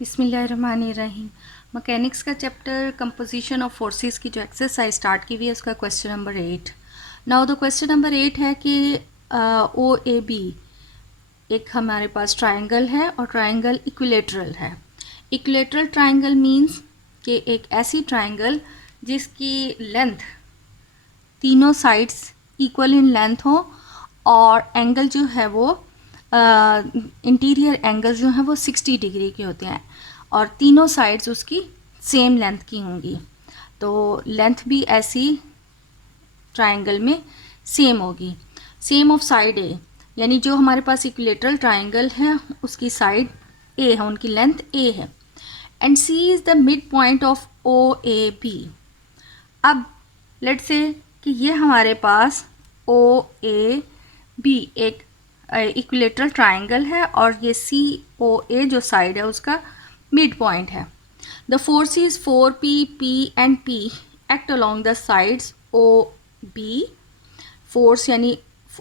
बिस्मिल्लाहिर्रहमानिर्रहीम। मैकेनिक्स का chapter composition of forces की जो एक्सरसाइज स्टार्ट की हुई है उसका question number 8। Now the question number 8 है कि ओ ए बी एक हमारे पास ट्रायंगल है और ट्रायंगल इक्विलेटरल है। इक्विलेटरल ट्रायंगल मींस कि एक ऐसी ट्रायंगल जिसकी लेंथ तीनों साइड्स इक्वल इन लेंथ हो और एंगल जो है वो इंटीरियर एंगल जो है वो 60 डिग्री के होते हैं और तीनों साइड्स उसकी सेम लेंथ की होंगी। तो लेंथ भी ऐसी ट्रायंगल में सेम होगी, सेम ऑफ साइड ए, यानी जो हमारे पास इक्विलेटरल ट्रायंगल है उसकी साइड ए है, उनकी लेंथ ए है। And C is the mid point of O A B. अब लेट्स से कि ये हमारे पास ओ ए बी एक इक्विलेटरल ट्रायंगल है और ये सी ओ ए जो साइड है उसका मिड पॉइंट है। The forces 4p, p and p act along the sides O B. Force यानी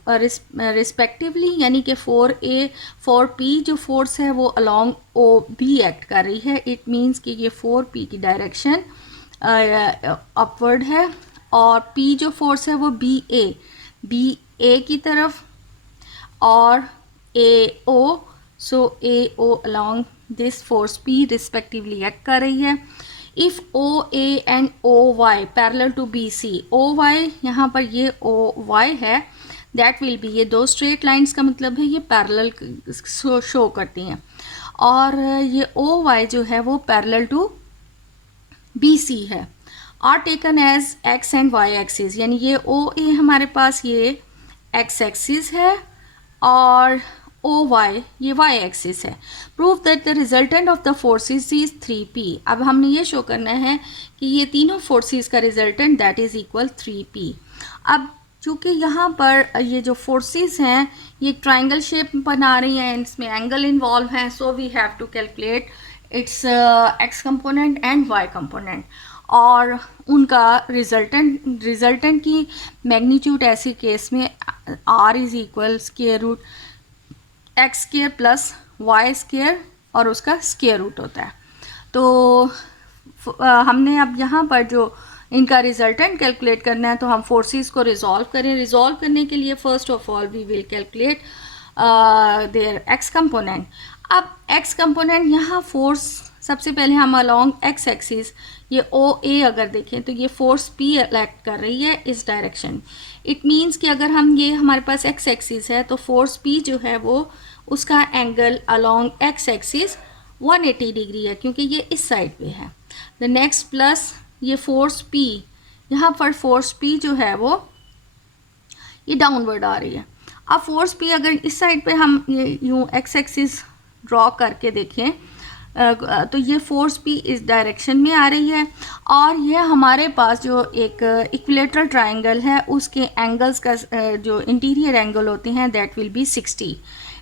रिस्पेक्टिवली यानी कि 4a 4p जो फोर्स है वो अलोंग ओ बी एक्ट कर रही है। इट मीन्स कि ये 4p की डायरेक्शन अपवर्ड है और p जो फोर्स है वो बी ए की तरफ और A O, so A O along this force P respectively act कर रही है। If O A and O Y parallel to B C, O Y यहाँ पर ये ओ वाई है, दैट विल बी, ये दो स्ट्रेट लाइंस का मतलब है ये पैरेलल शो करती हैं और ये ओ वाई जो है वो पैरेलल टू बी सी है। Are taken as X and Y axis, यानी ये ओ ए हमारे पास ये एक्स एक्सिस है और ओ वाई ये वाई एक्सिस है। Prove that the resultant of the forces is 3p। अब हमने ये शो करना है कि ये तीनों फोर्सेस का resultant that is equal 3p। अब चूँकि यहाँ पर ये जो फोर्सेस हैं ये ट्राइंगल शेप बना रही हैं, इसमें एंगल इन्वॉल्व हैं, so we have to calculate its X component and Y component और उनका रिजल्टेंट की मैग्नीट्यूड ऐसे केस में r is equal square root X square plus Y square और उसका स्क्वायर रूट होता है। तो हमने अब यहाँ पर जो इनका रिजल्टेंट कैलकुलेट करना है तो हम फोर्सेस को रिजॉल्व करें। रिजॉल्व करने के लिए first of all we will calculate their X component. अब एक्स कंपोनेंट यहाँ फोर्स सबसे पहले हम अलोंग एक्स एक्सिस ये ओ ए अगर देखें तो ये फोर्स पी एक्ट कर रही है इस डायरेक्शन। इट मीन्स कि अगर हम ये हमारे पास एक्स एक्सिस है तो फोर्स पी जो है वो उसका angle along x axis 180 degree है क्योंकि ये इस साइड पे है। द नेक्स्ट प्लस ये फोर्स पी, यहाँ पर फोर्स पी जो है वो ये डाउनवर्ड आ रही है। अब फोर्स पी अगर इस साइड पे हम ये यूँ एक्स एक्सिस ड्रॉ करके देखें तो ये फोर्स पी इस डायरेक्शन में आ रही है और ये हमारे पास जो एक इक्विलेटरल ट्रायंगल है उसके एंगल्स का जो इंटीरियर एंगल होते हैं that will B 60।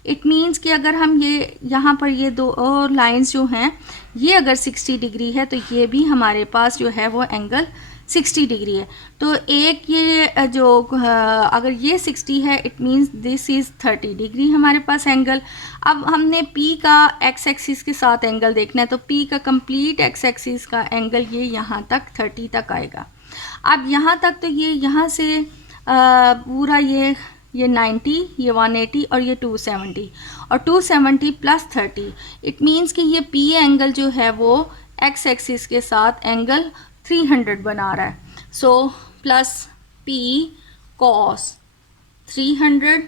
It means कि अगर हम ये यहाँ पर ये दो और लाइंस जो हैं ये अगर 60 डिग्री है तो ये भी हमारे पास जो है वो एंगल 60 डिग्री है। तो एक ये जो अगर ये 60 है it means this is 30 degree हमारे पास एंगल। अब हमने P का एक्स एक्सिस के साथ एंगल देखना है तो P का कंप्लीट एक्स एक्सिस का एंगल ये यहाँ तक 30 तक आएगा। अब यहाँ तक तो ये यहाँ से पूरा ये 90, ये 180 और ये 270 और 270 प्लस 30, इट मीन्स कि ये P एंगल जो है वो एक्स एक्सिस के साथ एंगल 300 बना रहा है। So plus P cos 300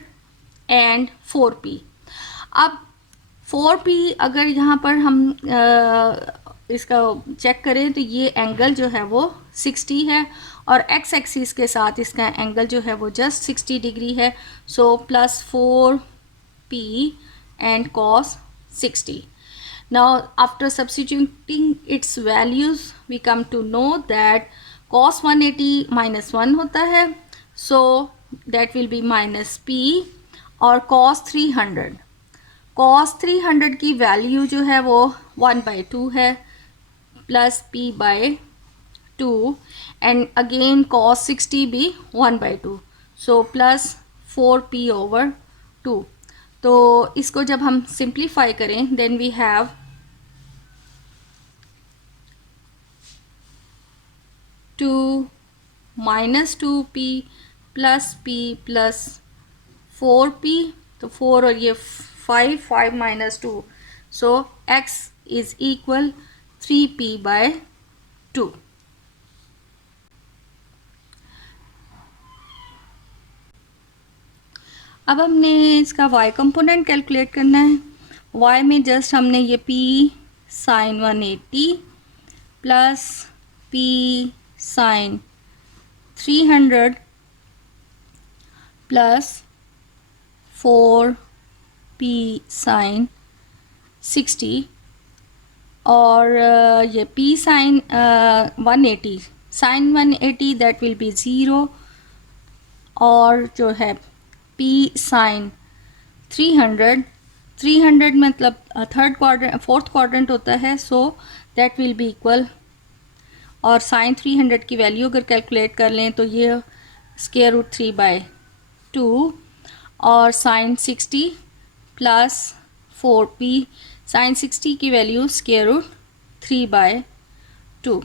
and 4p। अब 4p अगर यहाँ पर हम इसका चेक करें तो ये एंगल जो है वो 60 है और एक्स एक्सिस के साथ इसका एंगल जो है वो जस्ट 60 डिग्री है। So plus 4p and cos 60। Now after substituting its values we come to know that cos 180 minus 1 होता है, so that will be minus p और cos 300 की वैल्यू जो है वो 1/2 है plus p by 2 and again cos 60 भी 1/2, so plus 4p over 2। तो इसको जब हम सिंप्लीफाई करें then we have 2 minus 2p plus p plus 4p, तो 4 और ये 5 minus 2, so x is equal 3p by 2। अब हमने इसका y कंपोनेंट कैलकुलेट करना है। y में जस्ट हमने ये p sine 180 plus p sine 300 plus 4p sine 60 और ये p साइन 180 साइन 180 दैट विल बी 0 और जो है p साइन 300 मतलब फोर्थ क्वाड्रेंट होता है, so that will be equal, और साइन 300 की वैल्यू अगर कैलकुलेट कर लें तो ये स्क्वायर रूट 3 बाय 2 और साइन 60 प्लस 4p साइन 60 की वैल्यू स्क्वायर रूट 3 बाय 2।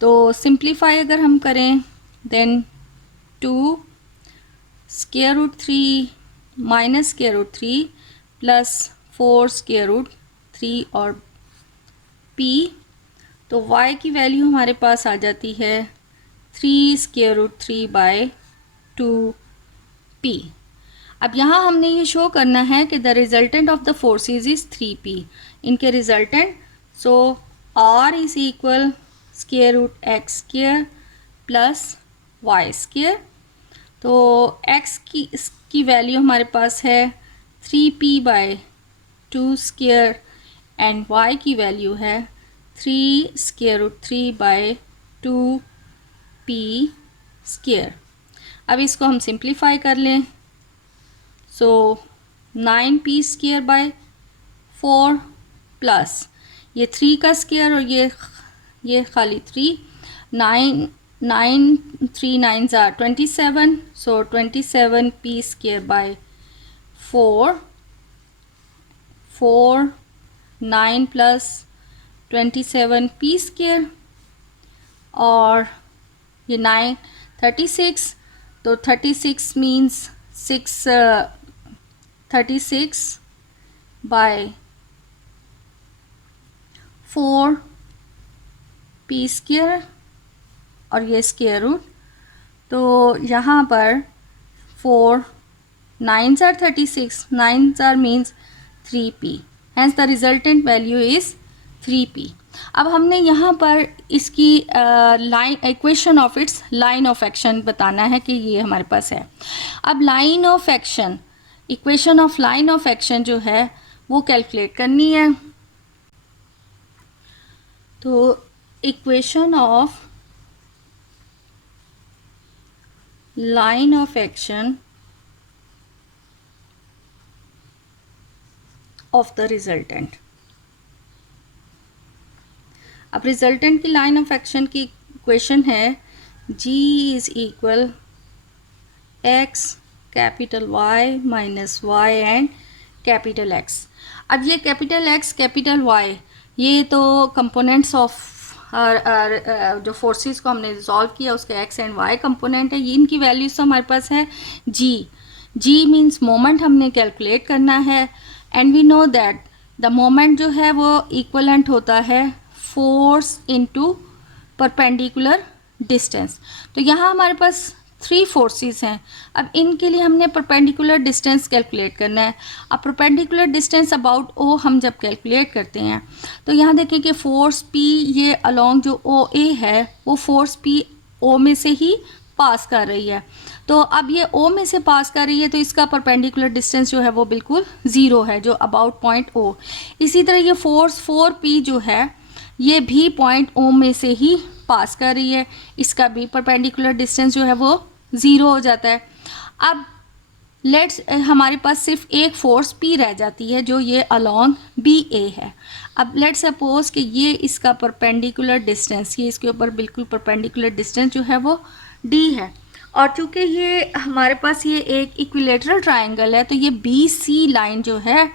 तो सिंप्लीफाई अगर हम करें then 2 square root 3 minus square root 3 plus 4 square root 3 और p, तो y की वैल्यू हमारे पास आ जाती है 3 स्क्वायर रूट 3 बाय 2p। अब यहाँ हमने ये शो करना है कि the resultant of the forces is 3p, इनके resultant, so r is equal square root x square plus y square. तो x की वैल्यू हमारे पास है 3p by 2 square and y की वैल्यू है 3 square root 3 bye 2p square. अब इसको हम सिंप्लीफाई कर लें, सो 9p स्क्वायर बाय 4 प्लस ये 3 का स्क्वायर और ये खाली 3, 9 3 9s are 27, so 27p square by 4 9 plus 27p square और ये 9 36, तो 36 means 36 by 4p square और ये स्क्वायर रूट, तो यहाँ पर 4 9s are 36, 9s are means 3p, hence the resultant value is 3p। अब हमने यहाँ पर इसकी line equation of its line of action बताना है कि ये हमारे पास है। अब line of action, equation of line of action जो है वो कैलकुलेट करनी है। तो equation of line of action of the resultant। अब रिजल्टेंट की लाइन ऑफ एक्शन की इक्वेशन है g is equal x capital Y minus y and capital x। अब ये कैपिटल x कैपिटल y ये तो कंपोनेंट्स ऑफ जो फोर्सेस को हमने रिजॉल्व किया उसके x एंड y कंपोनेंट है, ये इनकी वैल्यूज तो हमारे पास है g मीन्स मोमेंट हमने कैलकुलेट करना है and we know that the moment जो है वो इक्वलेंट होता है फोर्स इनटू परपेंडिकुलर डिस्टेंस। तो यहाँ हमारे पास 3 फोर्सेस हैं। अब इनके लिए हमने परपेंडिकुलर डिस्टेंस कैलकुलेट करना है। अब परपेंडिकुलर डिस्टेंस अबाउट ओ हम जब कैलकुलेट करते हैं तो यहाँ देखिए कि फोर्स P ये अलोंग जो OA है वो फोर्स P O में से ही पास कर रही है। तो अब ये O में से पास कर रही है तो इसका परपेंडिकुलर डिस्टेंस जो है वो बिल्कुल 0 है, जो अबाउट पॉइंट O। इसी तरह ये फोर्स 4P जो है ये भी पॉइंट O में से ही पास कर रही है, इसका भी परपेंडिकुलर डिस्टेंस जो है वो 0 हो जाता है। अब लेट्स हमारे पास सिर्फ एक फोर्स P रह जाती है जो ये अलोंग BA है। अब लेट्स सपोज कि ये इसका परपेंडिकुलर डिस्टेंस, ये इसके ऊपर बिल्कुल परपेंडिकुलर डिस्टेंस जो है वो D है, और चूँकि ये हमारे पास ये एक इक्विलेटरल ट्रायंगल है तो ये BC लाइन जो है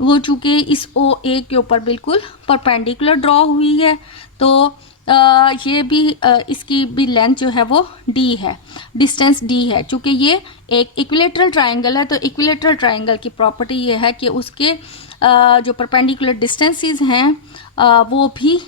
वो चूँकि इस OA के ऊपर बिल्कुल परपेंडिकुलर ड्रॉ हुई है, तो ये भी इसकी भी लेंथ जो है वो d है, डिस्टेंस d है। चूँकि ये एक इक्विलेटरल ट्राइंगल है तो इक्विलेटरल ट्राइंगल की प्रॉपर्टी ये है कि उसके जो परपेंडिकुलर डिस्टेंसेस हैं वो भी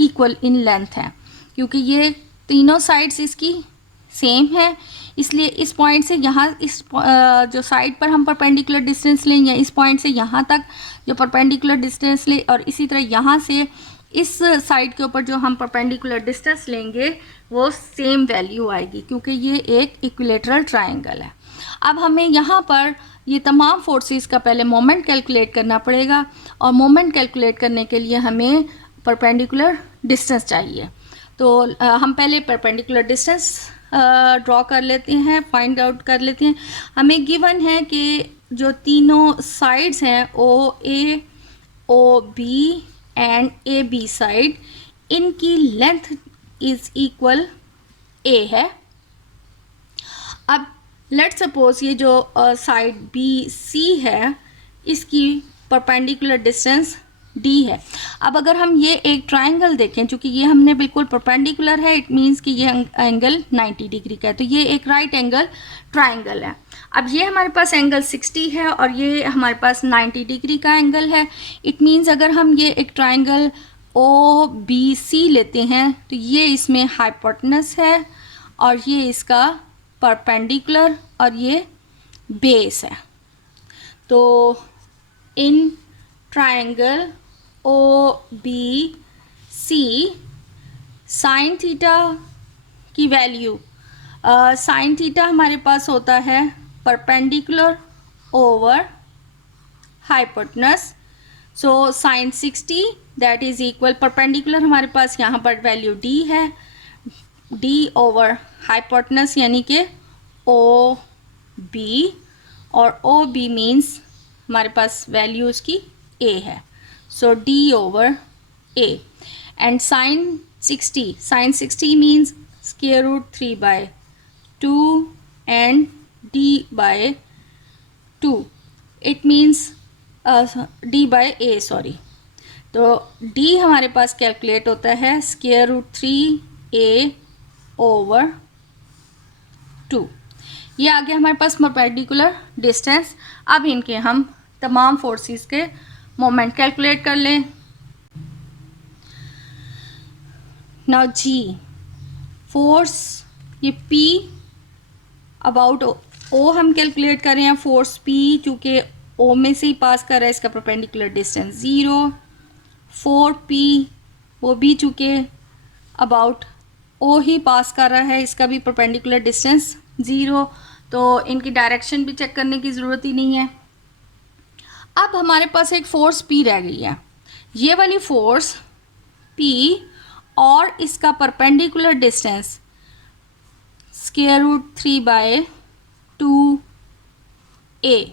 इक्वल इन लेंथ है, क्योंकि ये तीनों साइड्स इसकी सेम है। इसलिए इस पॉइंट से यहाँ इस जो साइड पर हम परपेंडिकुलर डिस्टेंस लें या इस पॉइंट से यहाँ तक जो परपेंडिकुलर डिस्टेंस ले, और इसी तरह यहाँ से इस साइड के ऊपर जो हम परपेंडिकुलर डिस्टेंस लेंगे वो सेम वैल्यू आएगी, क्योंकि ये एक इक्विलेटरल ट्राइंगल है। अब हमें यहाँ पर ये तमाम फोर्सेस का पहले मोमेंट कैलकुलेट करना पड़ेगा, और मोमेंट कैलकुलेट करने के लिए हमें परपेंडिकुलर डिस्टेंस चाहिए। तो हम पहले परपेंडिकुलर डिस्टेंस ड्रॉ कर लेते हैं, फाइंड आउट कर लेते हैं। हमें गिवन है कि जो तीनों साइड्स हैं O A, O B and A B side, इनकी लेंथ इज इक्वल ए है। अब लेट्स सपोज ये जो साइड बी सी है इसकी परपेंडिकुलर डिस्टेंस d है। अब अगर हम ये एक ट्राइंगल देखें, चूँकि ये हमने बिल्कुल परपेंडिकुलर है, इट मीन्स कि ये एंगल 90 डिग्री का है, तो ये एक राइट एंगल ट्राइंगल है। अब ये हमारे पास एंगल 60 है और ये हमारे पास 90 डिग्री का एंगल है। इट मीन्स अगर हम ये एक ट्राइंगल ओ बी सी लेते हैं तो ये इसमें हाइपोटेनस है और ये इसका परपेंडिकुलर और ये बेस है। तो in triangle O B C sine theta की वैल्यू, साइन थीटा हमारे पास होता है perpendicular over hypotenuse. So sine 60 that is equal, perpendicular हमारे पास यहाँ पर वैल्यू d है, d ओवर हाइपोटेनस यानी कि ओ बी, और ओ बी मीन्स हमारे पास वैल्यू उसकी a है, so d over a। And sine 60 means square root 3/2 and d by 2, it means d by a, sorry. तो d हमारे पास calculate होता है स्क्वायर रूट 3a ओवर 2। ये आ गया हमारे पास परपेंडिकुलर डिस्टेंस। अब इनके हम तमाम फोर्सेस के मोमेंट कैलकुलेट कर लें। नाउ जी फोर्स, ये P अबाउट O हम कैलकुलेट कर रहे हैं। फोर्स P चूँकि O में से ही पास कर रहा है, इसका परपेंडिकुलर डिस्टेंस 0। 4P वो भी चूँकि अबाउट O ही पास कर रहा है, इसका भी परपेंडिकुलर डिस्टेंस 0। तो इनकी डायरेक्शन भी चेक करने की ज़रूरत ही नहीं है। अब हमारे पास एक फोर्स P रह गई है। ये वाली फोर्स P और इसका perpendicular distance square root 3/2a।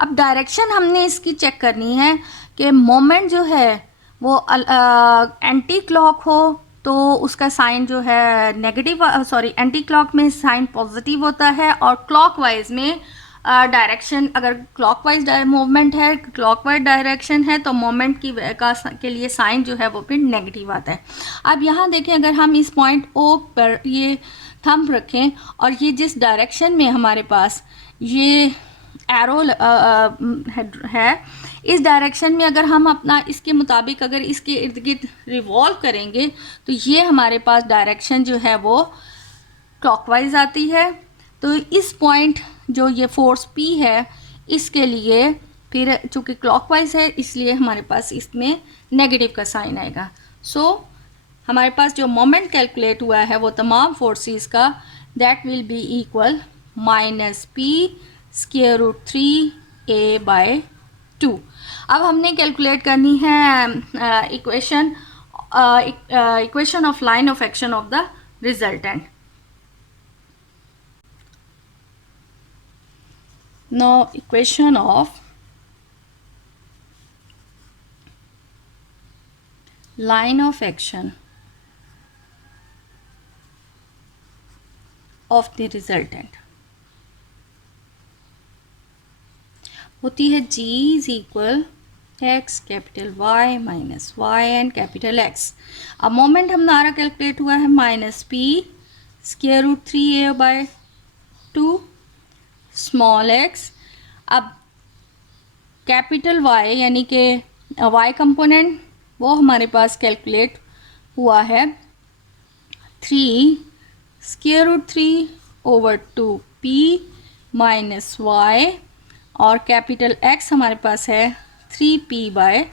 अब डायरेक्शन हमने इसकी चेक करनी है कि मोमेंट जो है वो एंटी क्लॉक हो तो उसका साइन जो है नेगेटिव, सॉरी एंटी क्लॉक में साइन पॉजिटिव होता है, और क्लॉकवाइज में डायरेक्शन, अगर क्लॉकवाइज मूवमेंट है, क्लॉकवाइज डायरेक्शन है तो मोमेंट के लिए साइन जो है वो फिर नेगेटिव आता है। अब यहाँ देखें, अगर हम इस पॉइंट O पर ये थंब रखें और ये जिस डायरेक्शन में हमारे पास ये एरो है, इस डायरेक्शन में अगर हम अपना इसके मुताबिक अगर इसके इर्द गिर्द रिवॉल्व करेंगे तो ये हमारे पास डायरेक्शन जो है वो क्लॉकवाइज आती है। तो इस पॉइंट जो ये फोर्स P है इसके लिए फिर चूँकि क्लॉकवाइज है इसलिए हमारे पास इसमें नेगेटिव का साइन आएगा। सो हमारे पास जो मोमेंट कैलकुलेट हुआ है वो तमाम फोर्सेस का that will be equal -P square root 3a/2। अब हमने कैलकुलेट करनी है equation of line of action of the resultant. Now equation of line of action of the resultant होती है G is equal x capital Y minus Y and capital x। अब moment हमारा calculate हुआ है minus P square root 3a by 2 small x। अब capital Y यानी कि y component वो हमारे पास कैलकुलेट हुआ है 3 square root 3 over 2p minus Y, और कैपिटल X हमारे पास है 3p बाय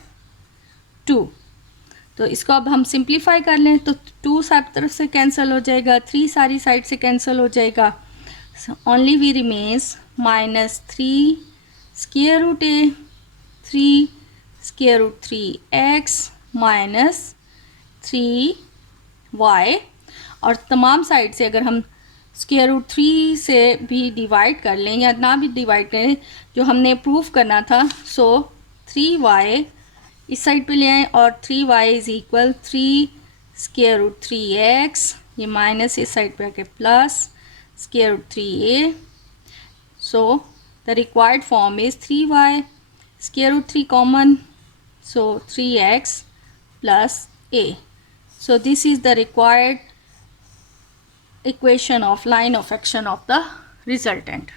2। तो इसको अब हम सिंप्लीफाई कर लें तो 2 सारी तरफ से कैंसिल हो जाएगा, 3 सारी साइड से कैंसिल हो जाएगा, only we remains minus 3 square root a 3 square root 3x minus 3y, और तमाम साइड से अगर हम स्क्वायर रूट 3 से भी डिवाइड कर लें या ना भी डिवाइड करें जो हमने प्रूफ करना था, सो 3y इस साइड पे ले आए और 3y is equal 3 square root 3x, ये माइनस इस साइड पे आके plus square root 3a। So the required form is 3y square root 3 common, so 3x plus a. So this is the required equation of line of action of the resultant.